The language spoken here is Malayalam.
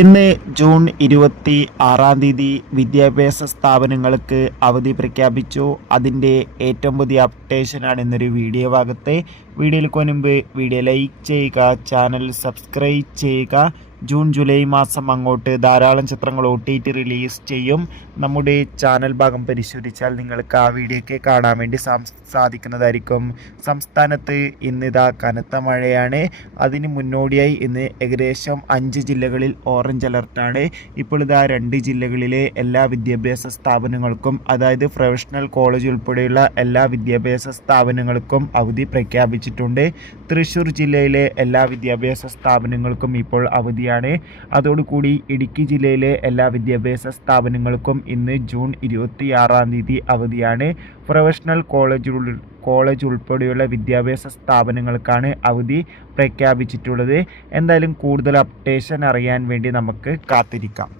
ഇന്ന് ജൂൺ 26 വിദ്യാഭ്യാസ സ്ഥാപനങ്ങൾക്ക് അവധി പ്രഖ്യാപിച്ചു. അതിൻ്റെ ഏറ്റവും പുതിയ അപ്ഡേഷനാണ് ഇന്നൊരു വീഡിയോ ഭാഗത്ത്. വീഡിയോയിൽ മുൻപ് വീഡിയോ ലൈക്ക് ചെയ്യുക, ചാനൽ സബ്സ്ക്രൈബ് ചെയ്യുക. ജൂൺ ജൂലൈ മാസം അങ്ങോട്ട് ധാരാളം ചിത്രങ്ങൾ OTT റിലീസ് ചെയ്യും. നമ്മുടെ ചാനൽ ഭാഗം പരിശോധിച്ചാൽ നിങ്ങൾക്ക് ആ വീഡിയോയ്ക്ക് കാണാൻ വേണ്ടി സാധിക്കുന്നതായിരിക്കും. സംസ്ഥാനത്ത് ഇന്നിതാ കനത്ത മഴയാണ്. അതിന് മുന്നോടിയായി ഇന്ന് ഏകദേശം 5 ജില്ലകളിൽ ഓറഞ്ച് അലർട്ടാണ്. ഇപ്പോൾ ഇതാ 2 ജില്ലകളിലെ എല്ലാ വിദ്യാഭ്യാസ സ്ഥാപനങ്ങൾക്കും, അതായത് പ്രൊഫഷണൽ കോളേജ് ഉൾപ്പെടെയുള്ള എല്ലാ വിദ്യാഭ്യാസ സ്ഥാപനങ്ങൾക്കും അവധി പ്രഖ്യാപിച്ചിട്ടുണ്ട്. തൃശ്ശൂർ ജില്ലയിലെ എല്ലാ വിദ്യാഭ്യാസ സ്ഥാപനങ്ങൾക്കും ഇപ്പോൾ അവധിയാണ്. അതോടുകൂടി ഇടുക്കി ജില്ലയിലെ എല്ലാ വിദ്യാഭ്യാസ സ്ഥാപനങ്ങൾക്കും ഇന്ന് ജൂൺ 26 അവധിയാണ്. പ്രൊഫഷണൽ കോളേജ് ഉൾപ്പെടെയുള്ള വിദ്യാഭ്യാസ സ്ഥാപനങ്ങൾക്കാണ് അവധി പ്രഖ്യാപിച്ചിട്ടുള്ളത്. എന്തായാലും കൂടുതൽ അപ്ഡേഷൻ അറിയാൻ വേണ്ടി നമുക്ക് കാത്തിരിക്കാം.